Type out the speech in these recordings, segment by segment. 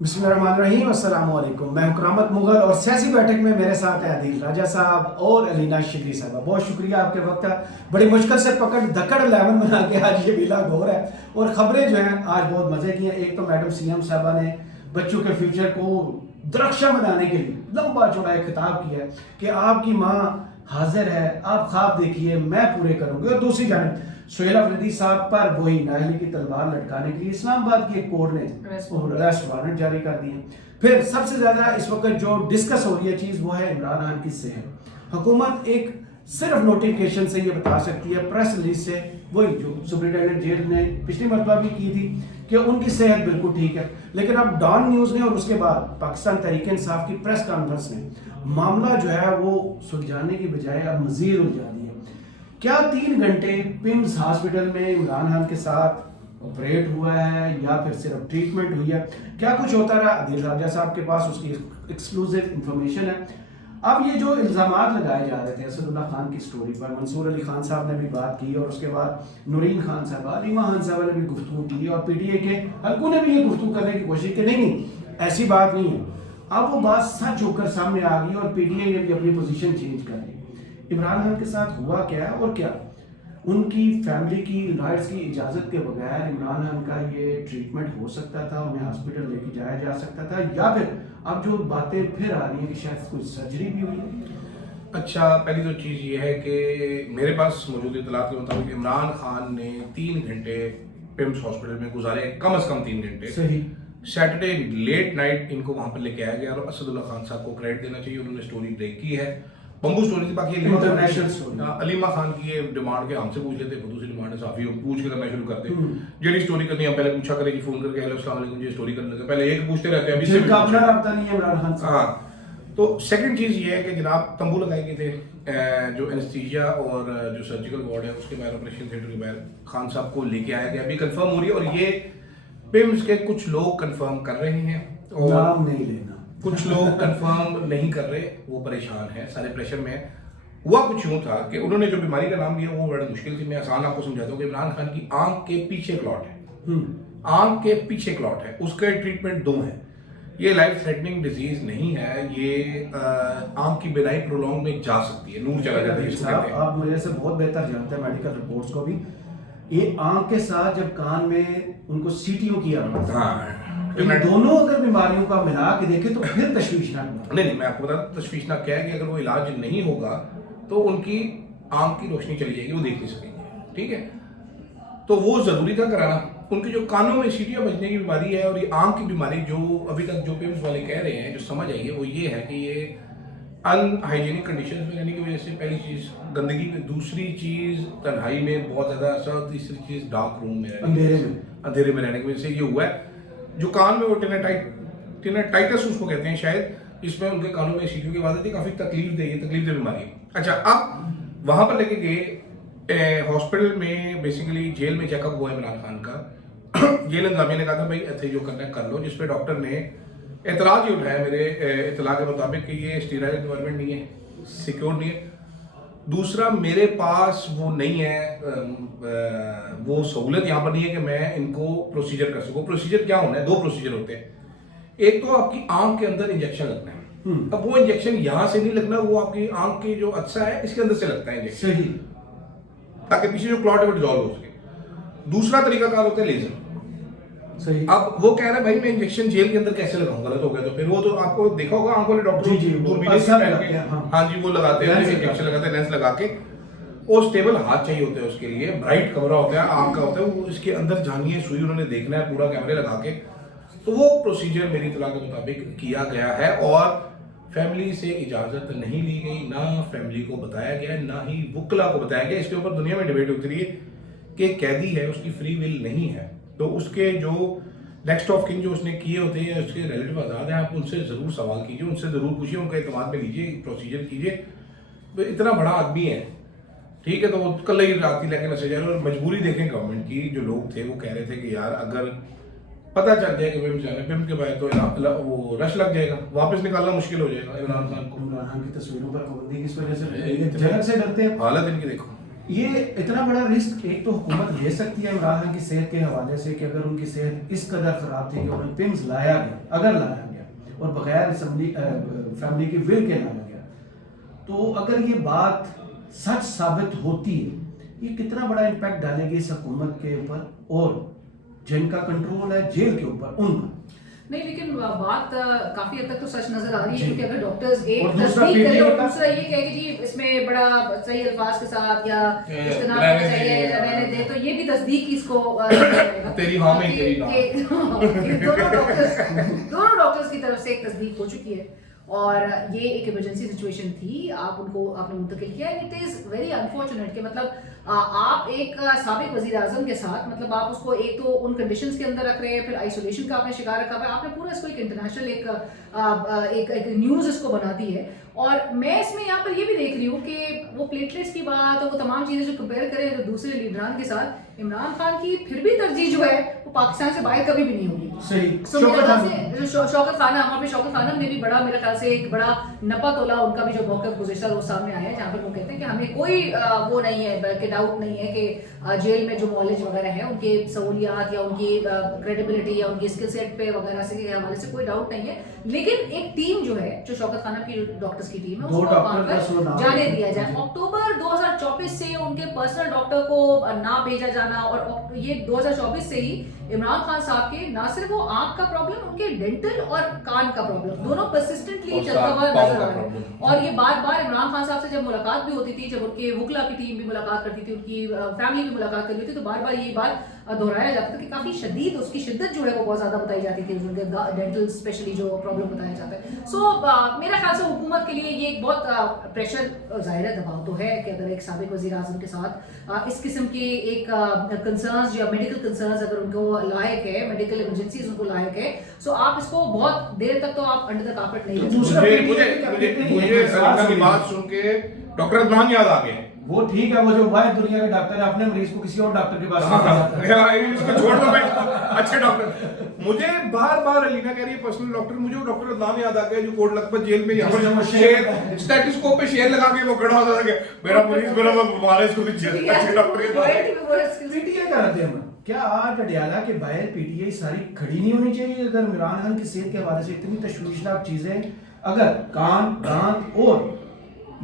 बिस्मिल्लाहिर्रहमानिर्रहीम, अस्सलाम वालेकुम। मैं हुकरामत मुगल और सियासी बैठक में मेरे साथ है आदिल राजा साहब और अलीना शिगरी साहब। बहुत शुक्रिया आपके वक्त का। बड़ी मुश्किल से पकड़ धकड़ लेमन बना के आज ये बिला घोर है और खबरें जो हैं आज बहुत मजे की हैं। एक तो मैडम सीएम साहबा ने बच्चों के फ्यूचर को दरख्शा बनाने के लिए लंबा चौड़ा एक खिताब किया है कि आपकी माँ हाजिर है, आप ख्वाब देखिए, मैं पूरे करूंगी। और दूसरी जानब सुहेल अफरीदी साहब पर वही नाअहली की तलवार लटकाने के लिए इस्लामाबाद की एक कोर्ट ने अरेस्ट वारंट जारी कर दिए। फिर सबसे ज्यादा इस वक्त जो डिस्कस हो रही है चीज वो है इमरान खान की सेहत। हुकूमत एक सिर्फ नोटिफिकेशन से ये बता सकती है, प्रेस रिलीज से, वही जो सुप्रिंटेंडेंट जेल ने पिछली मरतबा भी की थी कि उनकी सेहत बिल्कुल ठीक है। लेकिन अब डॉन न्यूज ने और उसके बाद पाकिस्तान तहरीक इंसाफ की प्रेस कॉन्फ्रेंस ने मामला जो है वो सुलझाने की बजाय अब मजीद उलझा दिया। क्या 3 घंटे पिम्स हॉस्पिटल में इमरान खान के साथ ऑपरेट हुआ है या फिर सिर्फ ट्रीटमेंट हुई है, क्या कुछ होता रहा? आदिल राजा साहब के पास उसकी एक्सक्लूसिव इंफॉर्मेशन है। अब ये जो इल्जामात लगाए जा रहे थे असदुल्ला खान की स्टोरी पर, मंसूर अली खान साहब ने भी बात की और उसके बाद नूरीन खान साहब, अलीमा खान साहब ने भी गुफ्तगू की और पीटीए के हल्कों ने भी ये गुफ्तगू करने की कोशिश की। नहीं, ऐसी बात नहीं है। अब वो बात सच होकर सामने आ गई और पीटीए ने भी अपनी पोजीशन चेंज कर ली। इमरान खान के साथ हुआ क्या है और क्या उनकी फैमिली की लॉयर्स की इजाजत के बगैर इमरान खान का ये ट्रीटमेंट हो सकता था, उन्हें हॉस्पिटल लेके जाया जा सकता था, या फिर अब जो बातें फिर आ रही हैं कि शायद कोई सर्जरी भी हुई है? अच्छा, पहली तो चीज़ ये है कि मेरे पास मौजूद इतलात के मुताबिक इमरान खान ने 3 घंटे पिम्स हॉस्पिटल में गुजारे, कम से कम 3 घंटे। सही। सैटरडे लेट नाइट इनको वहां पर लेके आया गया और असदुल्ला खान साहब को क्रेडिट देना चाहिए, उन्होंने स्टोरी ब्रेक की है। बम्बू स्टोरी थी। बाकी अलीमा खान की ये डिमांड के हमसे पूछ लेते, दूसरी डिमांड है साफी पूछ के करना शुरू करते। जो स्टोरी करनी है पहले पूछा करें, फोन करके हेलो अस्सलाम वालेकुम जी स्टोरी करने से पहले एक पूछते रहते हैं, अभी से अपना राब्ता नहीं है इमरान खान से। हाँ, तो सेकंड चीज ये है कि जनाब तंबू लगाए गए थे जो एनेस्थीसिया और जो सर्जिकल वार्ड है उसके बाहर, ऑपरेशन थिएटर के बाहर खान साहब को लेके आया गया। अभी कंफर्म हो रही है और ये पिम्स के कुछ लोग कंफर्म कर रहे हैं और नाम नहीं लेना, कुछ लोग कंफर्म नहीं कर रहे, वो परेशान है, सारे प्रेशर में है। हुआ कुछ यूं था कि उन्होंने जो बीमारी का नाम दिया वो बड़ा मुश्किल थी। मैं आसान आपको समझाता हूँ कि इमरान खान की आंख के पीछे क्लॉट है, आंख के पीछे क्लॉट है, उसके ट्रीटमेंट 2 है। ये लाइफ थ्रेटनिंग डिजीज नहीं है, ये आंख की बिनाई प्रोलॉन्ग में जा सकती है, नूर चला जाता है इसको कहते हैं। आप मुझे से बहुत बेहतर जानते हैं मेडिकल रिपोर्ट्स को भी। ये आंख के साथ जब कान में उनको सीटियों की आवाज, हाँ, इन दोनों अगर बीमारियों का मिला के देखें तो फिर तशवीशनाक। नहीं, मैं आपको बता तशवीशनाक क्या है कि अगर वो इलाज नहीं होगा तो उनकी आंख की रोशनी चली जाएगी, वो देख नहीं सकेंगे। ठीक है, तो वो जरूरी था कराना। उनकी जो कानों में सीटियां बजने की बीमारी है और ये आंख की बीमारी जो अभी तक जो पिम्स वाले कह रहे हैं, जो समझ आई है वो ये है कि ये अनहाइजीनिक कंडीशंस में रहने की वजह से, पहली चीज गंदगी में, दूसरी चीज तन्हाई में बहुत ज्यादा असर, तीसरी चीज डार्क रूम में अंधेरे में रहने की वजह से ये हुआ है। जो कान में वो टिनेटाइटिस उसको कहते हैं शायद, जिसमें उनके कानों में सीटियों की आवाज आती है, काफी तकलीफ दे बीमारी है। अच्छा, अब वहां पर लेके गए हॉस्पिटल में, बेसिकली जेल में चेकअप हुआ इमरान खान का। जेल इंतजामिया ने कहा था भाई ऐसे जो करना है कर लो, जिसपे डॉक्टर ने एतराज ये उठाया मेरे इतला के मुताबिक कि ये स्टीराइल एनवायरनमेंट नहीं है, सिक्योर नहीं है। दूसरा, मेरे पास वो नहीं है, वो सहूलत यहाँ पर नहीं है कि मैं इनको प्रोसीजर कर सकूँ। प्रोसीजर क्या होना है? 2 प्रोसीजर होते हैं। एक तो आपकी आंख के अंदर इंजेक्शन लगना है। अब वो इंजेक्शन यहाँ से नहीं लगना, वो आपकी आंख की जो अच्छा है इसके अंदर से लगता है इंजेक्शन, ताकि पीछे जो क्लॉट है वो डिजॉल्व हो सके। दूसरा तरीका कार होता है लेजर। सही। अब वो कह रहा है भाई मैं इंजेक्शन जेल के अंदर कैसे लगाऊं, गलत हो गया तो फिर वो तो आपको देखा होगा आंख वाले डॉक्टर हाँ जी, वो लगाते हैं इंजेक्शन, लगाते हैं लेंस लगा के, और स्टेबल हाथ चाहिए होते हैं उसके लिए, ब्राइट कमरा होता है, आंख का होता है, वो इसके अंदर जानिए सुई उन्होंने देखना है पूरा कैमरे लगा के। तो वो प्रोसीजर मेरी इत्तला के मुताबिक किया गया है और फैमिली से इजाजत नहीं ली गई, ना फैमिली को बताया गया, ना ही वुकला को बताया गया। इसके ऊपर दुनिया में डिबेट होती रही है कि कैदी है, उसकी फ्री विल नहीं है, तो उसके जो नेक्स्ट ऑफ किन जो उसने किए होते हैं, उसके रिलेटिव आजाद हैं, आप उनसे जरूर सवाल कीजिए, उनसे जरूर पूछिए, उनका इत्तेमाद में लीजिए, प्रोसीजर कीजिए। तो इतना बड़ा आदमी है, ठीक है, तो वो कल ही रात ही लेके मैसेज आ रहा है। और मजबूरी देखें गवर्नमेंट की, जो लोग थे वो कह रहे थे कि यार अगर पता चल जाए कि पिम्स जाना, पिम्स के बाद तो वो रश लग जाएगा, वापस निकालना मुश्किल हो जाएगा इमरान खान को। इमरान खान की तस्वीरों पर पाबंदी किस वजह से? जलन से डरते हैं। हालत इनकी देखो, ये इतना बड़ा रिस्क एक तो हुकूमत ले सकती है इमरान खान की सेहत के हवाले से कि अगर उनकी सेहत इस कदर खराब थी कि उन्हें पिम्स लाया गया, अगर लाया गया और बगैर फैमिली की विल के लाया गया, तो अगर ये बात सच साबित होती है, ये कितना बड़ा इम्पैक्ट डालेगी इस हुकूमत के ऊपर और जिनका कंट्रोल है जेल के ऊपर उनका। नहीं, लेकिन बात काफी हद तक तो सच नजर आ रही है, जी। क्योंकि अगर डॉक्टर्स और एक दूसरा तस्दीक करे और PTA दूसरा ये कहे कि जी इसमें बड़ा सही अल्फाज के साथ या इस्तेमाल रहने करना चाहिए दे। या रहने दे, तो ये भी तस्दीक इसको करेगा। तेरी हाँ में कि- तेरी ना। कि दोनों डॉक्टर्स की तरफ से एक तस्दीक हो चुकी है और ये एक इमरजेंसी सिचुएशन थी, आपने मुंतकिल किया। इट इज वेरी अनफॉर्चुनेट कि मतलब आप एक साबिक वजीर आजम के साथ, मतलब आप उसको एक तो उन कंडीशंस के अंदर रख रहे हैं, फिर आइसोलेशन का आपने शिकार रखा हुआ है, आपने पूरा इसको एक इंटरनेशनल एक न्यूज़ इसको बना दी है। और मैं इसमें यहाँ पर ये भी देख रही हूँ कि वो प्लेटलेट्स की बात और वो तमाम चीज़ें जो कंपेयर करें जो दूसरे लीडरान के साथ, इमरान खान की फिर भी तरजीह जो है वो पाकिस्तान से बाहर कभी भी नहीं होगी। सही। So, मेरे ख्याल से शौकत खाना, वहाँ पे शौकत खाना ने भी बड़ा, मेरे ख्याल से एक बड़ा नपा तोला उनका भी जो मौक़िफ़ गुज़िश्ता रोज़ सामने आया है, जहाँ पर वो कहते हैं कि हमें कोई वो नहीं है, बल्कि डाउट नहीं है कि जेल में जो मॉलेज वगैरह है उनके सहूलियात या उनकी क्रेडिबिलिटी या उनकी स्किल सेट पे वगैरह से के हवाले से कोई डाउट नहीं है। लेकिन एक टीम जो है, जो शौकत खाना की डॉक्टर्स की टीम है, दो उसको डॉक्टर वहाँ का सो पर नाम जाने है। दिया जाए। अक्टूबर 2024 से उनके पर्सनल डॉक्टर को ना भेजा जाना, और ये 2024 से ही इमरान खान साहब के ना सिर्फ वो आंख का प्रॉब्लम, उनके डेंटल और कान का प्रॉब्लम दोनों परसिस्टेंटली और चलता हुआ पाँव नजर का आ रहा है। प्रॉब्लम। और ये बार बार इमरान खान साहब से जब मुलाकात भी होती थी, जब उनके वकला की टीम भी मुलाकात करती थी, उनकी फैमिली भी मुलाकात करती थी, तो बार बार ये बात दोहराया जाता था कि काफी शदीद उसकी शिद्दत जो है वो बहुत ज्यादा बताई जाती थी, उनके डेंटल स्पेशली जो प्रॉब्लम बताया जाता है। सो मेरा ख्याल से हुकूमत के लिए ये एक बहुत प्रेशर, जाहिर है दबाव तो है कि अगर एक साबिक वजीर आजम के साथ इस किस्म के एक कंसर्न्स या मेडिकल कंसर्न्स अगर उनको लायक है, मेडिकल इमरजेंसीज उनको लायक है, सो आप इसको बहुत देर तक तो आप अंडर द कार्पेट नहीं कर दूसरा सकते। मुझे अलीना की बात सुन के डॉक्टर अदनान याद आ गए। वो ठीक है, वो जो वाहिद दुनिया के डॉक्टर है, अपने मरीज को किसी और डॉक्टर के पास नहीं जाता है। इसको छोड़ दो भाई, अच्छे डॉक्टर। मुझे बार बार अलीना कह रही है पर्सनल डॉक्टर, मुझे वो डॉक्टर अदनान याद आ गया जो कोट लखपत जेल में यहाँ पर शेर स्टेथोस्कोप पे शेर लगा के वो खड़ा होता था कि मेरा मरीज मेरा बीमार है, इसको भी अच्छे डॉक्टर के पास। पीटीआई का रद्द अमल क्या आज अडियाला के बाहर पीटीआई सारी खड़ी नहीं होनी चाहिए? अगर इमरान खान की सेहत के हवाले से इतनी तशवीशनाक चीजें, अगर कान दांत और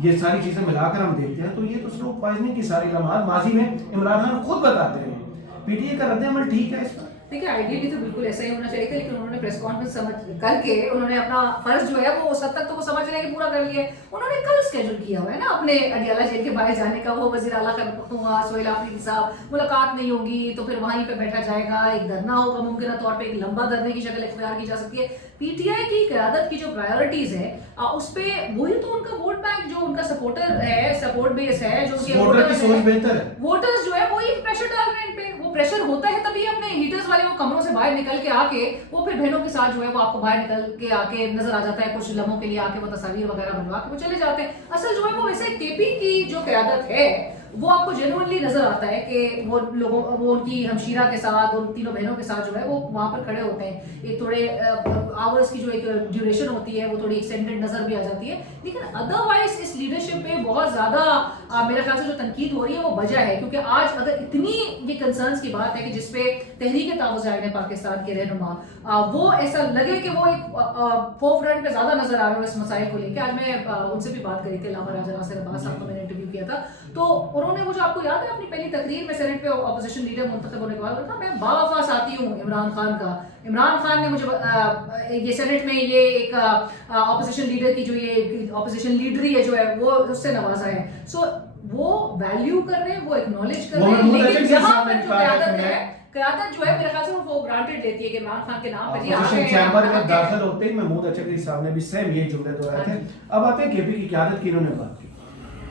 ये सारी चीजें मिलाकर हम देखते हैं, तो ये तो स्लो पॉइजनिंग की सारी लम्हात माजी में इमरान खान खुद बताते हैं। पीटीआई का रद्द अमल ठीक है इसका? देखिए, आइडियली तो बिल्कुल ऐसा ही होना चाहिए था, लेकिन उन्होंने प्रेस कॉन्फ्रेंस समझ करके उन्होंने अपना फर्ज जो है वो उस हद तक तो वो समझ रहे हैं कि पूरा कर लिया है। उन्होंने कल स्केड्यूल किया हुआ है ना अपने अडियाला जेल के बाहर जाने का, वो वजीर आला हुआ सोहेल आफरीदी साहब, मुलाकात नहीं होगी तो फिर वहीं पे बैठा जाएगा, एक धरना होगा, मुमकिन तौर पे एक लंबा धरने की शक्ल इख्तियार की जा सकती है। पीटीआई की क़यादत की जो प्रायोरिटीज है उस पे वही तो उनका वोट बैंक, जो उनका सपोर्टर है, सपोर्ट बेस है, जो उनके वोटर की सोच बेहतर है। वोटर्स जो है वो ही प्रेशर डाल रहे हैं इन पे। वो प्रेशर होता है तभी अपने हीटर्स वाले वो कमरों से बाहर निकल के आके वो फिर बहनों के साथ जो है वो आपको बाहर निकल के आके नजर आ जाता है, कुछ लम्हों के लिए आके वो तस्वीर वगैरह बनवा के वो चले जाते हैं। असल जो है वो वैसे केपी की जो क़यादत है वो आपको जेन्युइनली नजर आता है कि वो लोगों, वो उनकी हमशीरा के साथ, उन तीनों बहनों के साथ जो है वो वहां पर खड़े होते हैं। एक थोड़े आवर्स की जो एक ड्यूरेशन होती है वो थोड़ी एक्सटेंडेड नजर भी आ जाती है, लेकिन अदरवाइज इस लीडरशिप पे बहुत ज्यादा मेरे ख्याल से जो तनकीद हो रही है वो वजह है, क्योंकि आज अगर इतनी ये कंसर्न्स की बात है कि जिसपे तहरीक तावुज़ आइन पाकिस्तान के रहनुमा वो ऐसा लगे कि वो एक फोर फ्रंट पे ज्यादा नजर आ रहे हो इस मसाइल को लेकर। आज मैं उनसे भी बात करी थी, लामा राजा नासिर अब्बास साहब को मैंने इंटरव्यू किया था, तो उन्होंने वो जो आपको याद है अपनी पहली तकरीर में सेनेट पे अपोजिशन लीडर मुंतखब होने के बाद कहा मैं बावफा साथी हूँ इमरान खान का। इमरान खान ने मुझे ये सेनेट में ये एक अपोजिशन लीडर की जो ये अपोजिशन लीडरी है जो है वो उससे नवाजा है। सो वो वैल्यू कर रहे हैं, वो एक्नॉलेज कर रहे हैं, लेकिन यहाँ पर जो क़यादत जो है मेरे ख्याल से वो ग्रांटेड लेती है कि इमरान खान के नाम पर अपोजिशन चैम्बर में दाखिल होते ही महमूद अचकरी साहब ने भी सेम ये जुमले दोहराए थे। अब आते हैं केपी की क़यादत की इन्होंने बात की,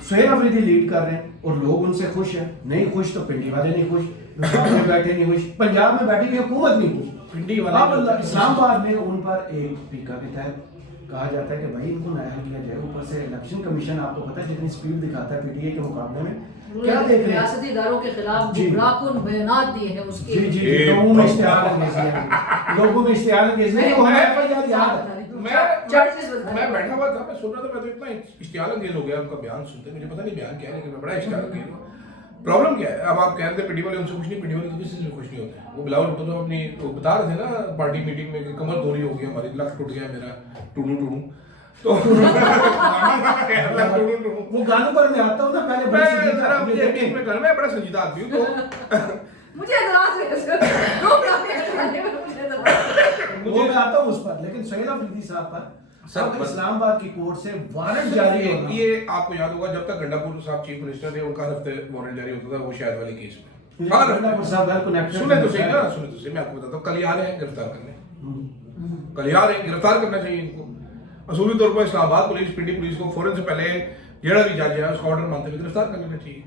सोहेल आफरीदी लीड कर रहे हैं और लोग उनसे खुश हैं। नहीं खुश तो पिंडी वाले नहीं खुश, पंजाब में बैठे नहीं खुश, पंजाब में बैठी हुई हुकूमत नहीं खुश, पिंडी वाले अब इस्लामाबाद में उन पर एक पीका के तहत कहा जाता है कि भाई इनको नया किया जाए। ऊपर से इलेक्शन कमीशन आपको पता है जितनी स्पीड दिखाता है पीटीआई के मुकाबले में, क्या देख रहे हैं रियासती इदारों के खिलाफ गुमराहकुन बयानात दिए हैं उसके। जी जी लोगों में इश्तिहार अंगेज़ी है, लोगों में इश्तिहार अंगेज़ी है, वो है एफआईआर याद है। मैं बैठा हुआ था, मैं सुन रहा था, मैं तो इतना इश्तिहार अंगेज हो गया उनका बयान सुनते, मुझे पता नहीं बयान क्या है लेकिन मैं बड़ा इश्तिहार अंगेज हुआ। प्रॉब्लम क्या है? अब आप कह रहे थे पिटी वाले उनसे कुछ नहीं, पिटी वाले तो किसी से खुश नहीं होते। वो बिलावल भुट्टो तो अपनी वो बता रहे थे ना पार्टी मीटिंग में कि कमर दोरी हो गई हमारी, लक टूट गया मेरा, टूडू टूडू। तो वो गानों पर मैं आता हूँ ना पहले बड़ी संजीदा, मैं घर में बड़ा संजीदा आदमी हूँ तो मुझे एतराज है सर, दो गाने गाने में मुझे एतराज है। वो मैं आता हूँ उस पर, लेकिन सोहेल अफरीदी साहब पर सब इस्लामाबाद की कोर्ट से वारंट जारी हो ये आपको याद होगा जब तक गंडापुर साहब चीफ मिनिस्टर थे उनका हर हफ्ते वारंट जारी होता था, वो शायद वाले केस में। गंडापुर साहब वेल कनेक्टेड, सुने तो सही ना, सुने तो सही, मैं आपको बताता हूँ। कल ही आ रहे हैं गिरफ्तार करने, कल ही आ रहे हैं, गिरफ्तार करना चाहिए इनको। असूली तौर पर इस्लामाबाद पुलिस, पिंडी पुलिस को फौरन से पहले जेड़ा भी जज है उसका ऑर्डर मानते हुए गिरफ्तार कर लेना चाहिए।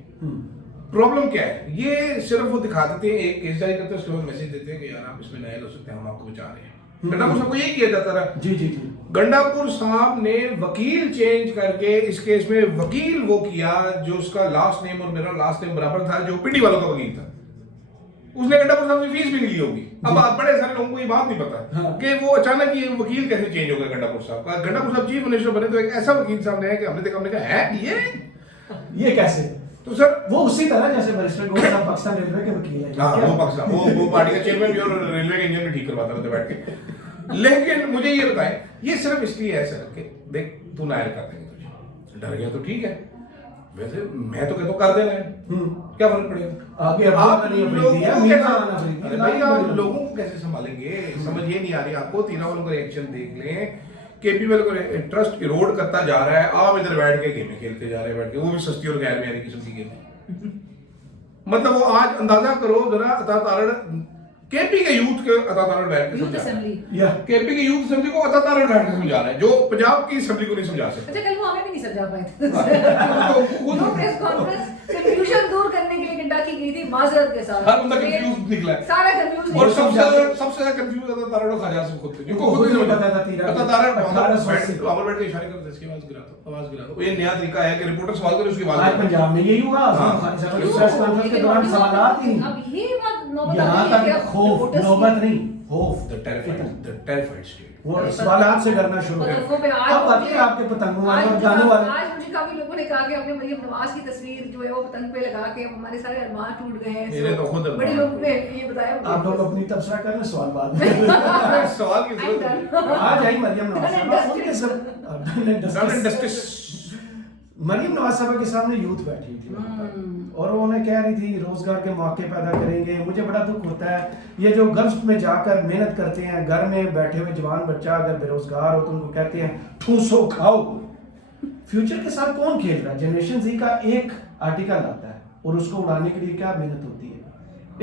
प्रॉब्लम क्या है? ये सिर्फ वो दिखा देते हैं, एक केस जारी करते हैं, उसके बाद मैसेज देते हैं कि यार आप इसमें नायल हो सकते हैं, हम आपको बचा रहे हैं। गंडापुर साहब को यही किया जाता रहा। जी जी जी। गंडापुर साहब ने वकील चेंज करके इस केस में वकील वो किया जो उसका लास्ट नेम और मेरा लास्ट नेम बराबर था, जो पिंडी वालों का वकील था। उसने गंडापुर साहब से फीस भी नहीं ली होगी। अब बड़े सारे लोगों को ये बात नहीं पता हाँ। कि वो अचानक ये वकील कैसे चेंज हो गया गंडापुर साहब का। गंडापुर साहब चीफ मिनिस्टर बने तो एक ऐसा वकील सामने है कि हमने देखा, हमने कहा है ये कैसे? तो सर वो उसी तरह जैसे बैरिस्टर गोयल साहब पाकिस्तान रेलवे के वकील हैं। हाँ, वो पाकिस्तान वो पार्टी का चेयरमैन भी और रेलवे के इंजन भी ठीक करवाता रहता बैठ के। लेकिन मुझे ये बताएं, ये सिर्फ इसलिए है सर कि देख तू नायर कर देंगे, तुझे डर गया तो ठीक है, वैसे मैं तो कहता हूँ कर देना है, क्या फर्क पड़ेगा? आगे आप लोगों लोगों को कैसे संभालेंगे? समझ ये नहीं आ रही आपको। तीनों वालों का रिएक्शन देख लें, केपी वाले को इंटरेस्ट इरोड करता जा रहा है, आप इधर बैठ के गेमें खेलते जा रहे हैं, बैठ के वो भी सस्ती और गैर मेरी किस्म की गेमें। मतलब वो आज अंदाजा करो जरा, अतातारड़ केपी के यूथ के अतातारड़ बैठ के यूथ समझा असेंबली, केपी के यूथ असेंबली को अतातारड़ बैठ के समझा रहा है, जो पंजाब की असेंबली को नहीं समझा सकते। अच्छा कल वो हमें भी नहीं समझा पाए थे। वो प्रेस कॉन्फ्रेंस कंफ्यूजन दूर करने के लिए गंडा की गई थी माजरत के साथ। हर बंदा कंफ्यूज निकला है, सारा कंफ्यूज और सबसे ज्यादा कंफ्यूज अतातारड़ खाजा से खुद थे, जिनको खुद नहीं पता था। अतातारड़ वहां बैठ के इशारे करते इसकी आवाज गिरा दो, आवाज गिरा दो। ये नया तरीका है कि रिपोर्टर सवाल करे उसकी आवाज। आज पंजाब में यही हुआ, प्रेस कॉन्फ्रेंस के दौरान सवालात ही। अब ये मत नौबत यहाँ आ गई तक कि खौफ, रिपोर्टर्स नौबत नहीं, खौफ, द टेरिफाइड स्टेट। वो सवालात से डरना शुरू हो पतंगों पे गया। आज अब आते हैं आपके पतंगों वाले और गानों वाले। आज मुझे काफी लोगों ने कहा कि अपने मरियम नवाज की तस्वीर जो है वो पतंग पे लगा के हमारे सारे अरमान टूट गए हैं। मेरे तो खुद बड़े लोगों ने ये बताया। आप लोग अपनी तबसरा करें, सवाल बाद में। सवाल की जरूरत नहीं। आज आई मरियम नवाज साहब, उनके सब मरियम नवाज साहब के सामने यूथ बैठी थी और उन्हें कह रही थी रोजगार के मौके पैदा करेंगे। मुझे बड़ा दुख होता है, ये जो गल्फ में जाकर मेहनत करते हैं, घर में बैठे हुए जवान बच्चा अगर बेरोजगार हो तो उनको कहते हैं ठूसो खाओ। फ्यूचर के साथ कौन खेल रहा है? जनरेशन जी का एक आर्टिकल आता है और उसको उड़ाने के लिए क्या मेहनत होती है।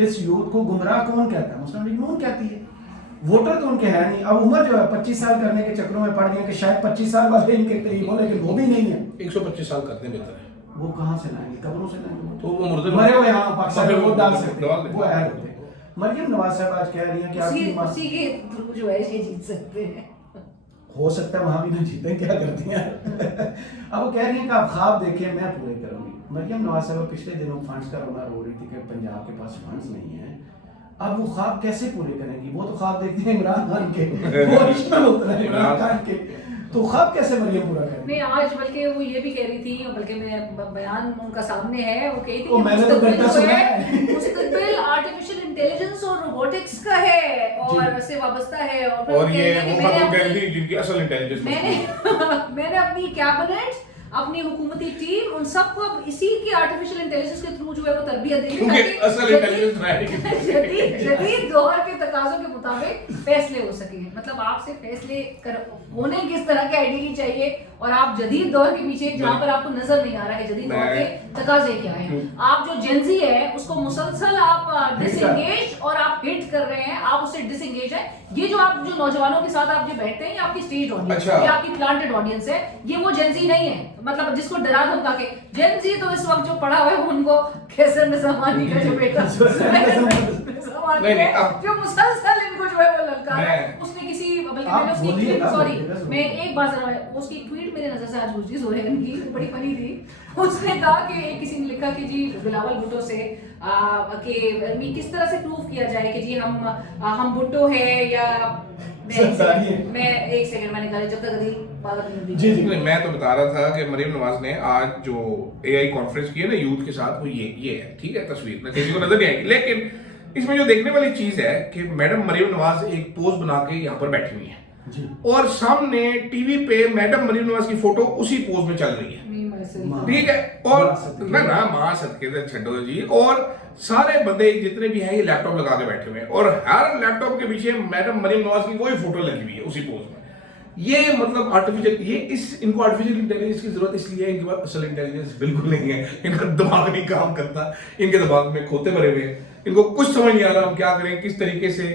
इस यूथ को गुमराह कौन कहता है? मुस्लिम लीग नून कहती है। वोटर तो उनके है नहीं। अब उम्र जो है 25 साल करने के चक्रों में पड़ गए कि शायद 25 साल वाले इनके करीब हो, लेकिन वो भी नहीं है। 125 साल करते बेहतर है। वो कहां से लाएंगे? कब्रों से लाएंगे? तो वो मुर्दे मरे हुए यहाँ पाकिस्तान में वोट डाल सकते डाल हैं, देते वो ऐड होते हैं। मरियम नवाज साहब आज कह रही हैं कि आपकी उसी के थ्रू जो है ये जीत सकते हैं। हो सकता है वहां भी ना जीते, क्या करती हैं। अब वो कह रही हैं कि आप ख्वाब देखें, मैं पूरे करूंगी। मरियम नवाज साहब पिछले दिनों फंड्स का रोना रो रही थी कि पंजाब के पास फंड्स नहीं है। अब वो ख्वाब कैसे पूरे करेंगी? वो तो ख्वाब देखते हैं इमरान खान के, वो इश्माल होता है इमरान खान के, तो ख्वाब कैसे मरियम पूरा करेंगी? नहीं आज बल्कि वो ये भी कह रही थी, बल्कि मैं बयान उनका सामने है, वो कही थी वो मैंने तो घंटा सुना है। मुस्तकबिल आर्टिफिशियल इंटेलिजेंस और रोबोटिक्स का है और से वाबस्ता है। और ये वो खत्म कर दी जिनकी असल इंटेलिजेंस मैंने अपनी कैबिनेट, अपनी हुकूमती टीम, उन सबको अब इसी की आर्टिफिशियल इंटेलिजेंस के थ्रू जो है वो तरबियत देंगे क्योंकि असल इंटेलिजेंस जदीद दौर के तकाजों के मुताबिक फैसले हो सके। मतलब आपसे फैसले होने किस तरह के आइडियली चाहिए और आप जदीद दौर के पीछे जहां पर आपको नजर नहीं आ रहा है जदीद दौर के तकाजे क्या हैं। आप जो जेनजी है उसको मुसलसल आप डिसएंगेज और आप हिट कर रहे हैं, आप उससे डिसएंगेज है। ये जो आप जो नौजवानों के साथ आप जो बैठते हैं ये आपकी स्टेज ऑडियंस है, ये आपकी प्लांटेड ऑडियंस है, ये वो जेनजी नहीं है। मतलब जिसको डरा धमका के जेनजी तो इस वक्त जो पढ़ा हुआ है उनको कैसर में सामानी का जो बेटा जो मुसलसल इनको जो है वो ललकारा, उसने किसी बल्कि मैंने उसकी ट्वीट, सॉरी मैं एक बात जरा, उसकी ट्वीट मेरे नजर से आज गुजरी जोहैन की, बड़ी फनी थी। उसने कहा कि किसी ने लिखा कि जी बिलावल भुट्टो से कि किस तरह से प्रूव किया जाए कि जी हम भुट्टो है या मैं एक सेकंड में निकाली जब तक अदील बात नहीं हुई। जी जी नहीं, मैं तो बता रहा था कि मरियम नवाज ने आज जो एआई कॉन्फ्रेंस की है ना यूथ के साथ, वो ये है, ठीक है, तस्वीर ना किसी को नजर नहीं आएगी, लेकिन इसमें जो देखने वाली चीज है कि मैडम मरियम नवाज एक पोज बना के यहाँ पर बैठी हुई है जी और सामने टीवी पे मैडम मरियम नवाज की फोटो उसी पोज में चल रही है, माँ। ठीक है। और माँ सदके। ना माँ सदके से छड्डो जी, और सारे बंदे जितने भी हैं ये लैपटॉप लगा के बैठे हुए हैं और हर लैपटॉप के पीछे मैडम मरियम नवाज की वही फोटो लगी हुई है उसी पोज में। ये मतलब आर्टिफिशियल, ये इनको आर्टिफिशियल इंटेलिजेंस की जरूरत इसलिए है, इनके पास असल इंटेलिजेंस बिल्कुल नहीं है, इनका दिमाग नहीं काम करता, इनके दिमाग में खोते भरे हुए हैं, इनको कुछ समझ नहीं आ रहा हम क्या करें, किस तरीके से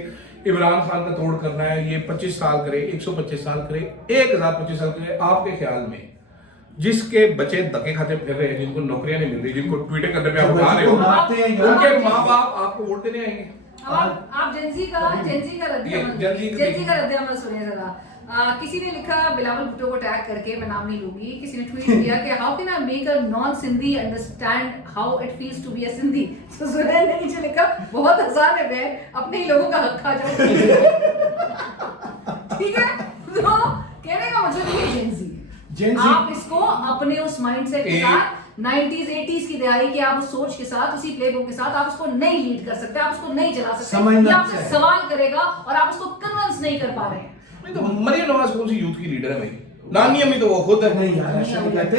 इमरान खान का तोड़ करना है। ये 25 साल करे, 125 साल करे, 1025 साल करे, आपके ख्याल में जिसके बच्चे धक्के खाते फिर रहे हैं, जिनको नौकरियां नहीं मिल रही, जिनको ट्वीटर करने पे आप उठा रहे हो, उनके माँ बाप आपको वोट देने आएंगे? आप जेंजी का रद्द-ए-अमल सुनिए जरा। किसी ने लिखा बिलावल भुट्टो को टैग करके, मैं नाम नहीं लूंगी, किसी ने ट्वीट किया कि how can I make a non Sindhi understand how it feels to be a Sindhi. तो सुहेल ने नीचे लिखा बहुत आसान है बहन, अपने ही लोगों का हक खा जाओ। ठीक है, तो कहने का मतलब ये जेंजी, आप इसको अपने उस माइंडसेट के साथ 90s 80s की दिहाई की आप उस सोच के साथ, उसी प्लेबुक के साथ आप उसको नहीं लीड कर सकते, आप उसको नहीं चला सकते, ये आपसे सवाल करेगा और आप उसको कन्विंस नहीं कर पा रहे हैं। नहीं तो मरियम नवाज कौन सी यूथ की लीडर है भाई? नानी अम्मी तो वो खुद है। नहीं यार ऐसा नहीं कहते,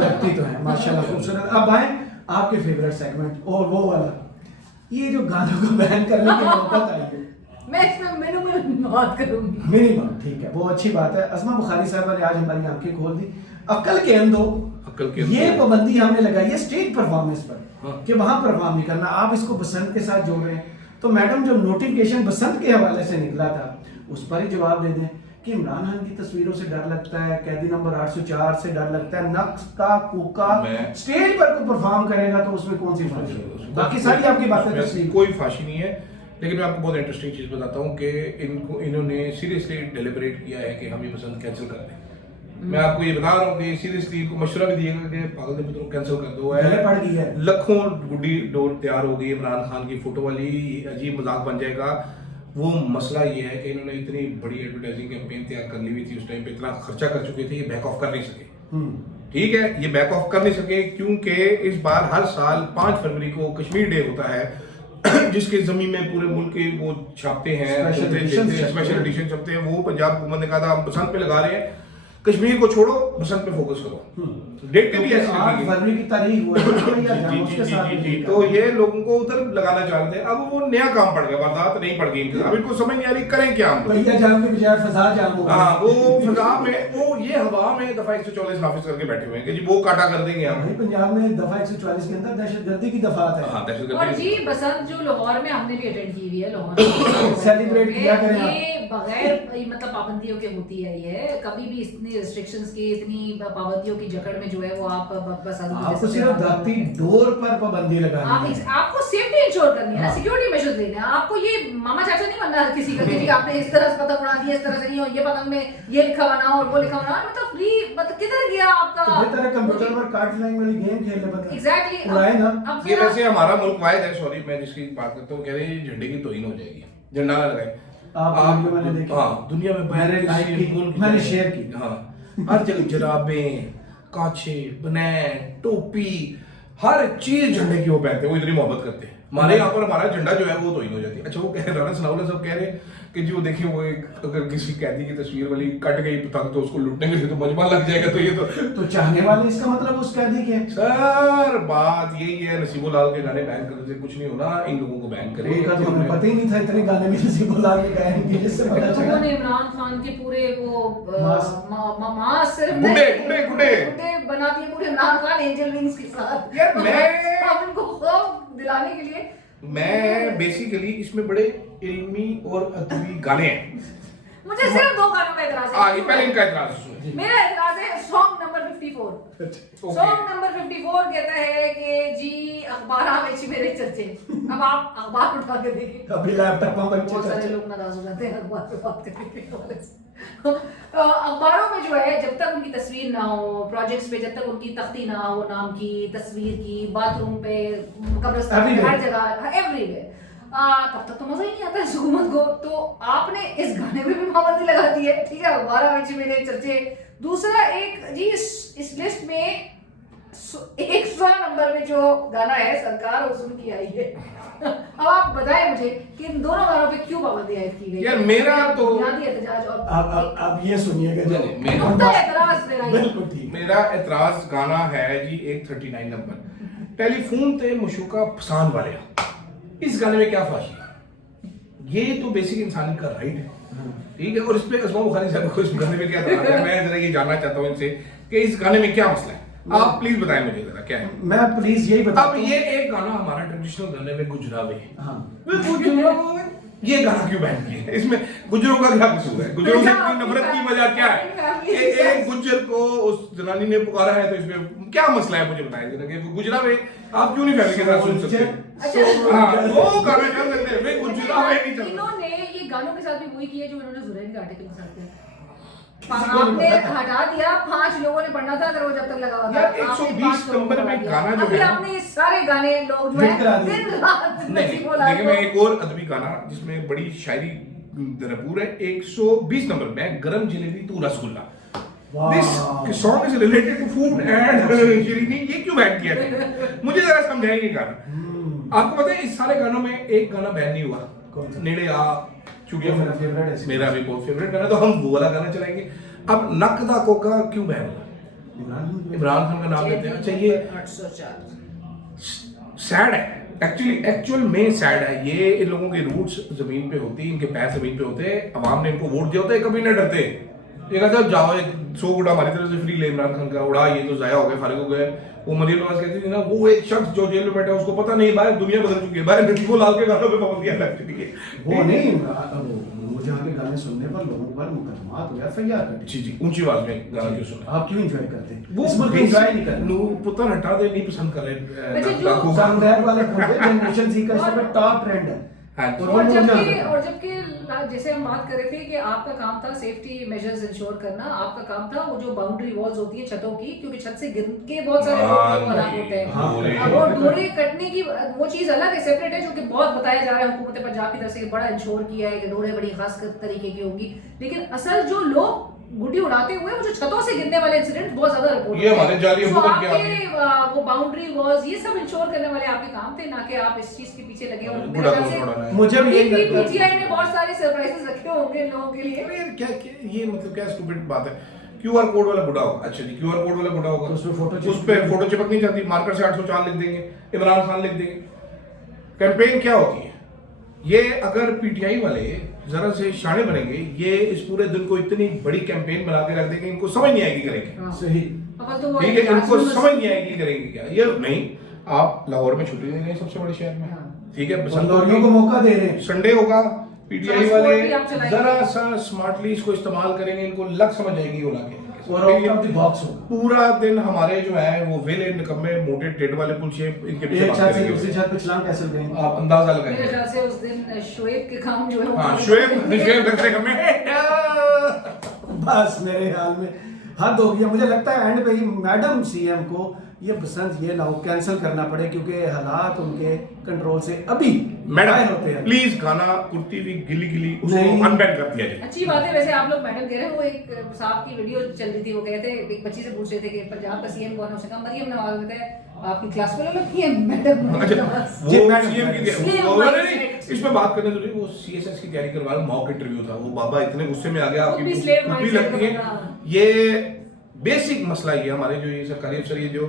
लगती तो है माशाल्लाह खूबसूरत। अब आए आपके फेवरेट सेगमेंट और वो वाला, ये जो गानों को बैन करने की नौबत आई है, मैं इसमें मिनिमम बात करूंगी। मिनिमम ठीक है, वो अच्छी बात है। अस्मा बुखारी साहब ने आज हमारी आंखें खोल दी, अक्ल के अंदो ये पाबंदी हमने लगाई है स्टेज परफॉर्मेंस पर कि वहां परफॉर्म नहीं करना। आप इसको बसंत के साथ जोड़ रहे हैं, तो मैडम जो नोटिफिकेशन बसंत के हवाले से निकला था उस पर ही जवाब दे दें कि इमरान खान की तस्वीरों से डर लगता है, कैदी नंबर 804 से डर लगता है, नक्स का कुका स्टेज पर को परफॉर्म करेगा तो उसमें कौन सी फांसी है? बाकी सारी आपकी बातें तस्वीर, कोई फांसी नहीं है। लेकिन मैं आपको बहुत इंटरेस्टिंग चीज बताता हूँ कि इन्होंने सीरियसली डेलिब्रेट किया है कि हम ये पसंद कैंसिल कर दें। मैं आपको ये बता रहा हूँ कि सीरियसली इनको मशवरा भी दिएगा कि पागल दे पुत्रों कैंसिल कर दो है, पड़ गई है, लाखों गुड्डी डोर तैयार हो गई, इमरान खान की फोटो वाली अजीब मजाक बन जाएगा। वो मसला ये है कि इन्होंने इतनी बड़ी एडवर्टाइजिंग कैंपेन तैयार कर ली हुई थी, उस टाइम पे इतना खर्चा कर चुके थे, ये बैक ऑफ कर नहीं सके। ठीक है, ये बैक ऑफ कर नहीं सके क्योंकि इस बार हर साल 5 फरवरी को कश्मीर डे होता है जिसके जमीन में पूरे मुल्क के वो छापते हैं, स्पेशल एडिशन छपते हैं। वो पंजाब हुकूमत ने कहा था हम बसंत पे लगा रहे हैं, कश्मीर को छोड़ो बसंत पे फोकस करो। डेट भी ऐसी 8 फरवरी की तारीख जी, तो ये लोगों को उधर लगाना चाहते थे। अब वो नया काम पड़ गया, वारदात नहीं पड़ गई, अब इनको समझ नहीं आ रही करें क्या हम। भैया जाम के बजाय फजा जाम हो गया। हाँ, वो फजा में वो ये हवा में दफा 144 नाफिज करके बैठे हुए हैं कि जी वो काटा कर देंगे हम। भाई पंजाब में दफा 144 के अंदर दहशतगर्दी की दफात है। हाँ, और दहशतगर्दी जी बसंत जो लाहौर में हमने भी अटेंड की हुई है, लाहौर सेलिब्रेट किया करें आप। ये बगैर मतलब पाबंदियों के होती है, ये कभी भी इतनी रिस्ट्रिक्शंस की, इतनी पाबंदियों की जकड़ में जो है वो आप बस आपको सिर्फ दाती डोर पर पाबंदी लगानी है, आपको सेफ्टी इंश्योर करनी है ना, सिक्योरिटी मेजर्स लेने हैं आपको। ये मामा चाचा नहीं बनना किसी का कि जी आपने इस तरह से पतंग उड़ा दी, इस तरह से नहीं हो, ये पतंग में ये लिखा हुआ ना और वो लिखा हुआ ना, मतलब फ्री, मतलब किधर गया आपका? तो तरह कंप्यूटर पर कार्ड फ्लाइंग वाली गेम खेल ले बंदा। एग्जैक्टली उड़ाए ना। ये वैसे हमारा मुल्क वाहिद है, सॉरी मैं जिसकी बात करता हूँ, कह रहे हैं झंडे की तोहीन हो जाएगी, झंडा ना लगाए आप मैंने देखी, हाँ दुनिया में मैंने लाइक की, मैंने शेयर की। हाँ, हर जगह जराबें, काछे, बनैन, टोपी, हर चीज झंडे की वो पहनते हैं, वो इतनी मोहब्बत करते हैं। हमारे यहाँ पर हमारा झंडा जो है वो तो ही हो जाती है। अच्छा, वो कह रहा सनाउल्लाह सब कह रहे हैं कि जो देखिए वो एक अगर किसी कैदी की तस्वीर वाली कट गई पतंग तो उसको लूटने के लिए तो मजमा लग जाएगा, तो ये तो चाहने वाले इसका मतलब उस कैदी के सर बात यही है, नसीबुल्लाह के गाने बैन करने से कुछ नहीं होना, इन लोगों को बैन करें। उनका तो हमें पता ही नहीं था इतने गाने में नसीबुल्लाह के गाए हैं, जिससे पता चला उन्होंने इमरान खान के पूरे वो मास सिर्फ गुड्डे बना दिए पूरे इमरान खान एंजल विंग्स के साथ। यार मैं आप उनको खौफ दिलाने के लिए मैं बेसिकली इसमें बड़े इल्मी और अदबी गाने हैं। मुझे सिर्फ 2 गानों का एतराज है। पहले इनका एतराज सुनो। मेरा एतराज है सॉन्ग नंबर 54। सॉन्ग नंबर 54 कहता है कि जी अखबार में मेरे चर्चे। अब आप अखबार उठा के देखें, अभी लैपटॉप में बच्चे बहुत सारे लोग नाराज हो जाते हैं अखबार पे बात करने के हवाले से। अखबारों में जो है जब तक उनकी तस्वीर ना हो, प्रोजेक्ट्स पे जब तक उनकी तख्ती ना हो नाम की, तस्वीर की, बाथरूम पे, कब्रिस्तान पे, हर जगह एवरीवेयर तब तक तो मजा ही नहीं आता है हुकूमत को। तो आपने इस गाने में भी पाबंदी लगा दी है, ठीक है, 12 इंच मेरे चर्चे। दूसरा एक जी इस लिस्ट में 100 नंबर में जो गाना है सरकार उस उनकी आई है। अब आप बताएं मुझे कि इन दोनों गानों पे क्यों पाबंदी आयद की गई? यार मेरा तो बुनियादी एहतजाज और अब ये सुनिएगा जो नुक्ता एतराज मेरा ये। बिल्कुल ठीक। मेरा एतराज गाना है जी 139 नंबर, टेलीफोन ते मुशुका फसान वाले। इस गाने में क्या फाशी है? ये तो बेसिक इंसान का राइट है, ठीक है। और इस पे असमा बुखारी साहब को इस गाने में क्या एतराज है, मैं जरा ये जानना चाहता हूँ इनसे कि इस गाने में क्या मसला है। आप प्लीज बताएं मुझे जरा क्या है। मैं प्लीज यही बता। अब ये एक गाना हमारा ट्रेडिशनल गाने में गुजरावे, हाँ ये गाना क्यों बैन किया है? इसमें गुजरों का क्या कसूर है? गुजरों से इतनी नफरत की वजह क्या है कि एक गुजर को उस जनानी ने पुकारा है? तो इसमें क्या मसला है मुझे बताएं जरा कि गुजरावे आप क्यों नहीं फैमिली के साथ सुन सकते? हाँ वो गाना चल सकते हैं, वे गुजरावे नहीं चल। इन्होंने ये गानों के साथ भी वही किया जो इन्होंने जुरैन के आर्टिकल के साथ किया। आपने हटा दिया, 5 लोगों ने पढ़ना था अगर वो जब तक लगा हुआ था। यार 120 नंबर में गाना जो अभी है आपने ये सारे गाने लोग जो है दिन रात नहीं, देखिए मैं एक और अदबी गाना जिसमें बड़ी शायरी भरपूर है, 120 नंबर में गरम जलेबी तू rasgulla. This song is related to food and shirini, ये क्यों बैन किया गया? मुझे जरा समझाइए ये गाना। आपको पता है इस सारे गानों में एक गाना बैन नहीं हुआ, कौन सा? नेड़े आ चुड़िया। मेरा फेवरेट है, मेरा भी बहुत फेवरेट गाना, तो हम वो वाला गाना चलाएंगे। अब नकदा कोका क्यों बैन हुआ? इमरान खान का नाम लेते हैं। अच्छा ये 804 सैड है, एक्चुअल में सैड है। ये इन लोगों के रूट्स जमीन पे होती है, इनके पैर जमीन पे होते हैं, अवाम ने इनको वोट दिया होता है, कभी ना डरते। ये कहते हैं जाओ 100 गुड़ा हमारी तरफ से फ्री ले इमरान खान का उड़ा, ये तो जाया हो गया, फारिग हो गए। वो मरियम नवाज कहती थी ना, वो एक शख्स जो जेल में बैठा है उसको पता नहीं बाहर दुनिया बदल चुकी है, बाहर नसीबो लाल के गानों पे पाबंदियां लग चुकी है। वो नहीं, मुझे आगे गाने सुनने पर लोगों पर मुकदमात हो गया, FIR कर दी। जी ऊंची आवाज में गाना क्यों सुना? आप क्यों एंजॉय करते हैं? वो इस मुल्क में एंजॉय नहीं करते। लोग पुत्र हटा दे, नहीं पसंद कर अच्छा, रहे। जो डाकू सनरैप वाले खोजे जनरेशन Z का इस समय टॉप ट्रेंड है। हाँ, और और जबकि जैसे हम बात कर रहे थे कि आपका काम था सेफ्टी मेजर्स इंश्योर करना, आपका काम था वो जो बाउंड्री वॉल्स होती है छतों की, क्योंकि छत से गिर के बहुत सारे लोग हलाक होते हैं। अब वो डोरे कटने की वो चीज अलग है, सेपरेट है, जो कि बहुत बताया जा रहा है हुकूमत पंजाब की तरफ से बड़ा इंश्योर किया है कि डोरे बड़ी खास तरीके की होंगी। लेकिन असल जो लोग गुड्डी उड़ाते हुए वो जो छतों से गिरने वाले इंसिडेंट बहुत ज्यादा रिपोर्ट ये हमारे जाली तो हुकूमत के आपके वो बाउंड्री वॉल्स ये सब इंश्योर करने वाले आपके काम थे, ना कि आप इस चीज के पीछे लगे। और बुढ़ा को उड़ाना है। मुझे भी यही लगता है। पीटीआई ने बहुत सारे सरप्राइजेस रखे होंगे इन लोगों के लिए। अरे यार क्या ये मतलब क्या स्टूपिड बात है? QR कोड वाला बुढ़ा होगा, अच्छा जी QR कोड वाला बुढ़ा होगा, तो उसमें फोटो उस पे फोटो चिपक नहीं जाती, मार्कर से 804 लिख देंगे, इमरान खान लिख देंगे। कैंपेन क्या होती है? ये अगर पीटीआई वाले जरा से शाणे बनेंगे, ये इस पूरे दिन को इतनी बड़ी कैंपेन बना के रख देंगे, इनको समझ नहीं आएगी करेंगे। सही। ठीक है, इनको समझ नहीं आएगी करेंगे क्या। ये नहीं, आप लाहौर में छुट्टी दे रहे हैं सबसे बड़े शहर में, ठीक है, बंदौरियों को मौका दे रहे हैं। संडे होगा, पीटीआई वाले ट्रांसपोर्ट भी आप चलाएंगे। जरा सा स्मार्टली इसको इस्तेमाल करेंगे, इनको लग समझ आएगी वो लाके। और आउट ऑफ द बॉक्स हो। पूरा दिन हमारे जो है वो वेले निकम्मे मोटे टेड वाले पुलछे इनके पीछे एक बात छत से करेंगे। दूसरी छत पे छलांग कैसे लगाएंगे? आप अंदाजा मेरे लगाएंगे। ख्याल से उस दिन शोएब के काम जो है वो हाँ शुएब लग रहे हमें। बस मेरे ख्याल में हद हो गया। मुझे लगता है एंड पे ही मैडम सीएम को ये पसंद ये ना हो कैंसिल करना पड़े, क्योंकि हालात उनके कंट्रोल से अभी बाहर मैडम होते हैं। प्लीज गाना कुर्ती हुई गिली गिली उसको नहीं। अनबैन कर दिया जाए। अच्छी बात है। वैसे आप लोग मैडम कह रहे हैं, वो एक साहब की वीडियो चल रही थी, वो कहते हैं एक बच्ची से पूछ रहे थे कि पंजाब का सीएम कौन है, उसने कहा मरियम नवाज। कहते हैं आपकी क्लास में लगती है मैडम अच्छा नवाज। वो मैडम, सीएम की CM वो नहीं mindset। इसमें बात करने जरूरी, वो सीएसएस की तैयारी करवा रहा मॉक इंटरव्यू था, वो बाबा इतने गुस्से में आ गया, वो भी आपकी slave कुछ भी mindset लगती है। का बंदा। ये बेसिक मसला ये हमारे जो ये सरकारी अफसर ये जो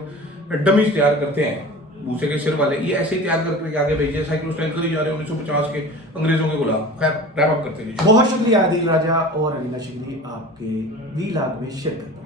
डमीज तैयार करते हैं भूसे के सिर वाले, ये ऐसे ही तैयार करके आगे भेजे साइकिल स्टाइल करी जा रहे हैं 1950 के अंग्रेजों के गुलाम। खैर रैप अप करते हैं। बहुत शुक्रिया आदिल राजा और अलीना शिकरी आपके वीलॉग में शिरकत।